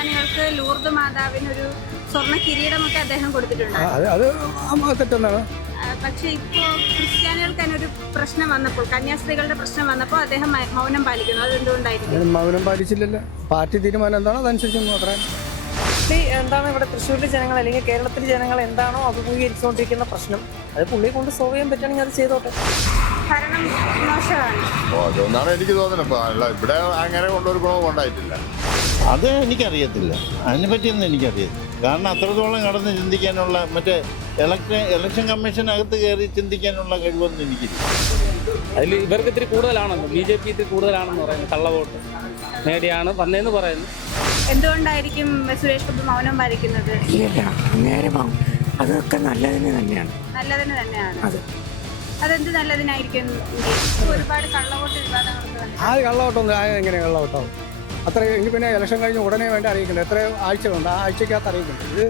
ക്രിസ്ത്യാനികൾക്ക് ലൂർദ് മാതാവിന് ഒരു സ്വർണ്ണ കിരീടമൊക്കെ അദ്ദേഹം കൊടുത്തിട്ടുണ്ട്. അത് തെറ്റെന്നാണ്. പക്ഷെ ഇപ്പോ ക്രിസ്ത്യാനികൾക്ക് തന്നെ ഒരു പ്രശ്നം വന്നപ്പോൾ, കന്യാസ്ത്രീകളുടെ പ്രശ്നം വന്നപ്പോൾ അദ്ദേഹം മൗനം പാലിക്കുന്നു. അത് എന്തുകൊണ്ടായിരിക്കും? മൗനം പാലിച്ചില്ലല്ലോ. പാർട്ടി തീരുമാനം എന്താണോ അതനുസരിച്ച് മാത്രമേ. എന്താണ് ഇവിടെ തൃശ്ശൂരിലെ ജനങ്ങൾ അല്ലെങ്കിൽ കേരളത്തിലെ ജനങ്ങൾ എന്താണോ അഭിമുഖീകരിച്ചുകൊണ്ടിരിക്കുന്ന പ്രശ്നം, അത് പുള്ളിയെ കൊണ്ട് സോൾവ് ചെയ്യാൻ പറ്റുകയാണെങ്കിൽ അത് ചെയ്തോട്ടെ. ഭരണം മോശമാണ്. അതൊന്നാണ് എനിക്ക് തോന്നുന്നത്. ഇവിടെ അങ്ങനെ കൊണ്ടൊരു ഗുണവും ഉണ്ടായിട്ടില്ല. അത് എനിക്കറിയത്തില്ല, അതിനെപ്പറ്റിയൊന്നും എനിക്കറിയത്തില്ല. കാരണം അത്രത്തോളം കടന്ന് ചിന്തിക്കാനുള്ള മറ്റേ ഇലക്ഷൻ കമ്മീഷനകത്ത് കയറി ചിന്തിക്കാനുള്ള കഴിവൊന്നും എനിക്കില്ല. അതിൽ ഇവർക്ക് ഇത്തിരി കൂടുതലാണെന്ന്, BJP ഇത്തിരി കൂടുതലാണെന്ന് പറയുന്നു. കള്ളവോട്ട് നേടിയാണ് വന്നതെന്ന് പറയുന്നു. എന്തുകൊണ്ടായിരിക്കും സുരേഷ് ഗോപി മൗനം പാലിക്കുന്നത്? അതൊക്കെ നല്ലതിന് തന്നെയാണ്. നല്ലതിന് തന്നെയാണ്. അതെന്ത് നല്ലതിനായിരിക്കും? ഒരുപാട് കള്ളവോട്ട് വിവാദങ്ങളൊക്കെ. ആ കള്ളവോട്ടൊന്നും എങ്ങനെ കള്ളവോട്ടാവും? അത്ര എങ്കിൽ പിന്നെ ഇലക്ഷൻ കഴിഞ്ഞ് ഉടനെ വേണ്ടി അറിയിക്കണ്ടേ? എത്ര ആഴ്ചകളുണ്ട്? ആ ആഴ്ചക്കകത്ത് അറിയിക്കണ്ടേ? ഇത്